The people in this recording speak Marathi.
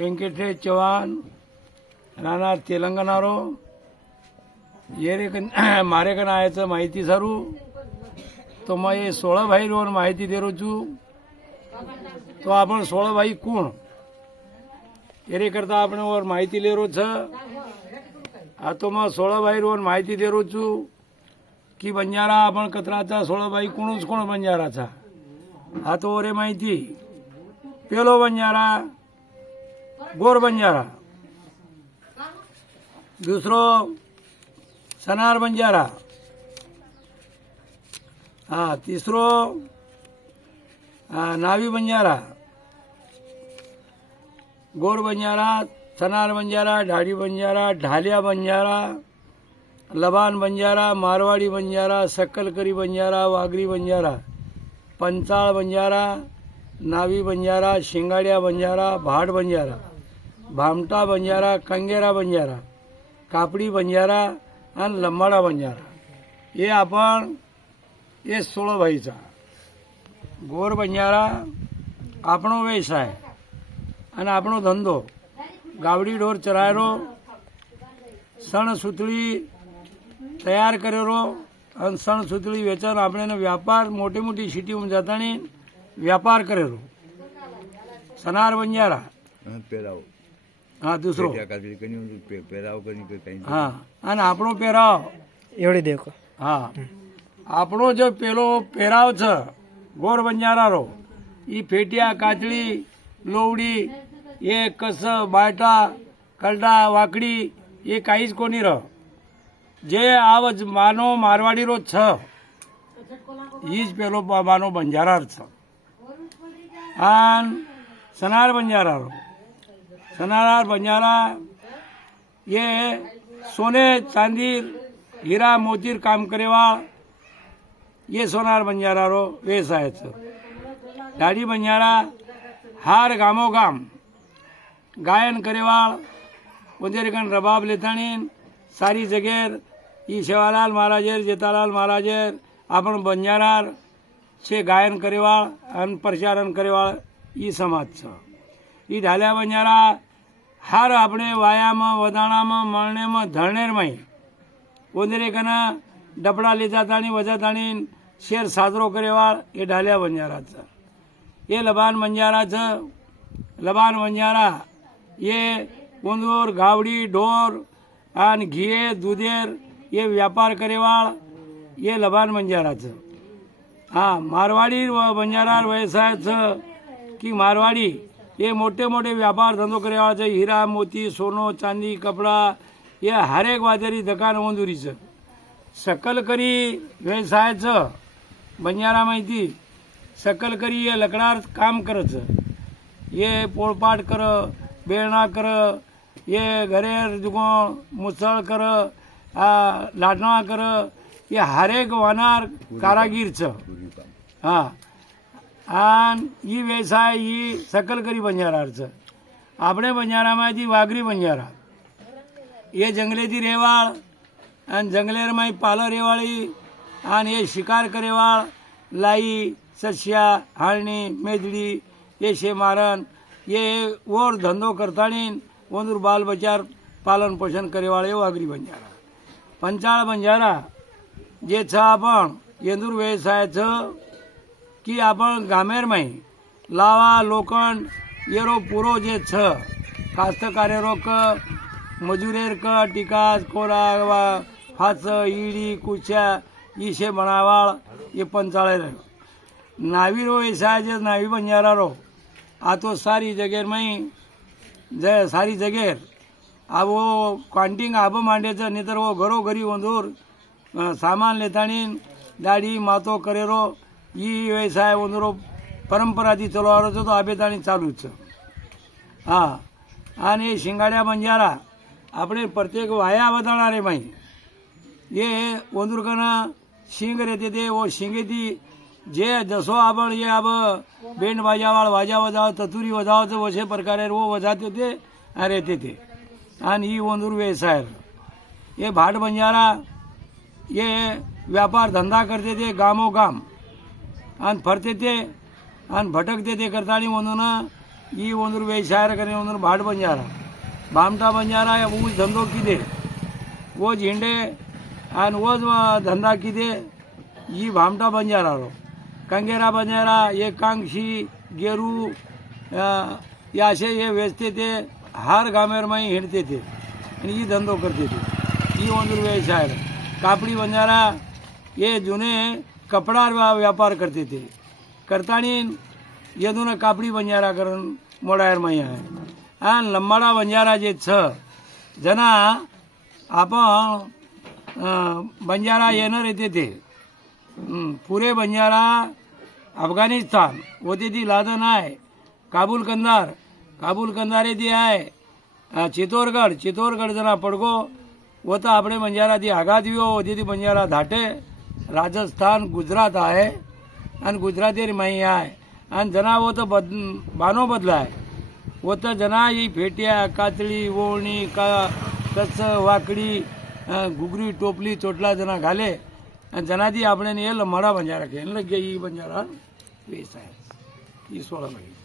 व्यंकटेश चव्हाण राहणार तेलंगणारो मारे कन आयाचं माहिती सारू तो मैं ये 16 भाई रोन माहिती दे रो छू। तो आपण 16 भाई कोण एरे करता આપણે और माहिती ले रो छ। आ तो मैं 16 भाई रोन माहिती दे रो छू की बंजारा आपण कतराचा 16 भाई कोणच कोण बंजाराचा। आ तो रे माहिती पेलो बंजारा गोर बंजारा, दूसरो सनार बंजारा, हाँ तीसरो नावी बंजारा, गोर बंजारा, सनार बंजारा, ढाडी बंजारा, ढालिया बंजारा, लबान बंजारा, मारवाड़ी बंजारा, सक्कलकरी बंजारा, वागरी बंजारा, पंचाल बंजारा, नावी बंजारा, शिंगाड़िया बंजारा, भाट बंजारा, भामटा बंजारा, कंगेरा बंजारा, कापड़ी बंजारा आणि लंबाडा बंजारा हे आपण हे 16 भाईचा। गोर बंजारा આપણો વ્યવસાય અને આપણો ધંધો ગાવડી ઢોર ચરાયરો સણ સુતળી તૈયાર કરેલો અને સણ સુતળી વેચાણ આપણે વ્યાપાર મોટી મોટી સિટીમાં જતાની व्यापार करेलो। सनार बंजारा हाँ दूसरो हाँ અને આપણો પહેરાવ एवढी देखो हाँ આપણો जो પેલો પહેરાવ છે ગોર બંજારારો એ ફેટિયા કાચડી લોવડી એ કસ બાટા કલડા વાકડી એ કાંઈ જ કોની રહ જે આવ માનો મારવાડીરો छ એ જ પેલો માનો બંજારા છે। आणि सनार बंजारा सनार बंजारा ये सोने चांदी हीरा मोतीर काम करेवा ये सोनार बंजारा रो व्यवसाय है। ढाडी बंजारा हार गामो गाम गायन करेवा वगैरे कण रबाब लेतानी सारी जगेर ई शेवालाल महाराजेर जेतालाल महाराजेर आपण बंजारार છે ગાયન કરેવાળ અને પ્રચારણ કરેવાળ એ સમાજ છે। એ ઢાલ્યા બંજારા હાર આપણે વાયામાં વદાણામાં મરણેમાં ધરણેરમાંય ઓંદરે કના ડબડા લીધા તાણી વજા તાણી શેર સાદરો કરેવાળ એ ઢાલ્યા બંજારા છે। એ લબાન બંજારા છે। લબાન બંજારા એ ઉંદોર ગાવડી ઢોર અને ઘીએ દૂધેર એ વ્યાપાર કરેવાળ એ લબાન બંજારા છે। हाँ मारवाड़ी बंजारा व्यवसाय कि मारवाड़ी ये मोटे मोटे व्यापार धंधो करे वाला हीरा मोती सोनो चांदी कपड़ा ये हर एक बाजारी दुकान ओंदुरी है। सक्कलकरी व्यवसाय बंजारा माहिती सक्कलकरी ये लकडार काम करत ये पोळपाट कर बेळणा कर ये घरे जुगो मुसळ कर लाडणा कर ये हर एक वानार कारागीर छ। हाँ आणि ही व्यवसाय ही सक्कलकरी बंजारार छ। આપણે બંજારામાંથી વાઘરી બંજારા એ જંગલેથી રહેવાળ અને જંગલેરમાંય પાલો રહેવાળી અને એ શિકાર કરેવાળ લાઈ સસ્યા હાલણી મેજડી એ છે મારણ એ ઓર ધંધો કરતાની ઓંદુર બાલ બચાર પાલન પોષણ કરેવાળ એ વાઘરી બંજારા। પંચાળ બંજારા જે छ आपण येंदूर व्यवसाय छ की आपण गामेरमाय लावा लोखंड येरो पूरो जे छ कास्तकारेरो क मजुरेर क टीका कोरा फाच ईडी कुच्या इशे बनावाळ ये पंचाळे नावीरो व्यवसाय जे नावी बंजारारो आ तो सारी जगेर माई सारी जगेर आवो क्वांटिंग आब मांडे छ नहीतर वो घरो घरी वंदूर सामान लेतानी दाढ़ी मातो करेरो ये व्यवसाय वंदरो परंपराથી ચલવારો છે તો આબેતાની ચાલુ છે। હા અને શિંગાડિયા બંજારા આપણે પ્રત્યેક વાયા વધાણારે માં ये वंदुरकना शिंग रहते थे वो शिंगेથી જે જસો आपण ये अब બેન્ડ बाजावाळ वाजा वजाव ततुरी वजाव तो वसे प्रकारे वो वजाते थे रहते थे। आणि ही वंदूर व्यवसाय ये भाट बंजारा ये व्यापार धंधा करते थे गामो गाम आणि फरते थे आणि भटकते थे करतानी म्हणून ये वंदर व्यवसाय करे वंदर भाट बंजारा भामटा बंजारा वो धंधो किदे वो झेंडे आणि वो धंदा किदे ये भामटा बंजारा रो कंगेरा बंजारा ये कांक्षी गेरू या असे ये वेचते थे हर गामेर में हिंडते थे आणि ये धंधो करते थे ये वंदर व्यवसाय कापड़ी बंजारा ये जूने कपड़ा व्यापार करते थे करतानी ये दोनों कापड़ी बंजारा करून मोडायर में आहे आणि लंबाडा बंजारा जे छ जना आपण बंजारा येणार येते ते पुरे बंजारा अफगाणिस्तान होते ती लादन आहे काबुल कंदार येते आहे चित्तौरगड जना पडगो होता આપણે बंजारा ती आघात होती ती बंजारा धाटे राजस्थान गुजरात आहे आणि गुजराती माही आहे आणि जना वो तो बानो बदलाय वो तो जना ही फेट्या कातळी ओवणी का कच वाकडी घुगरी टोपली चोटला जना घाले आणि जना ती આપણે ને એ લમાડા બંજારા કે લગે ઈ બંજારા વેસાય ઈ 16 લગી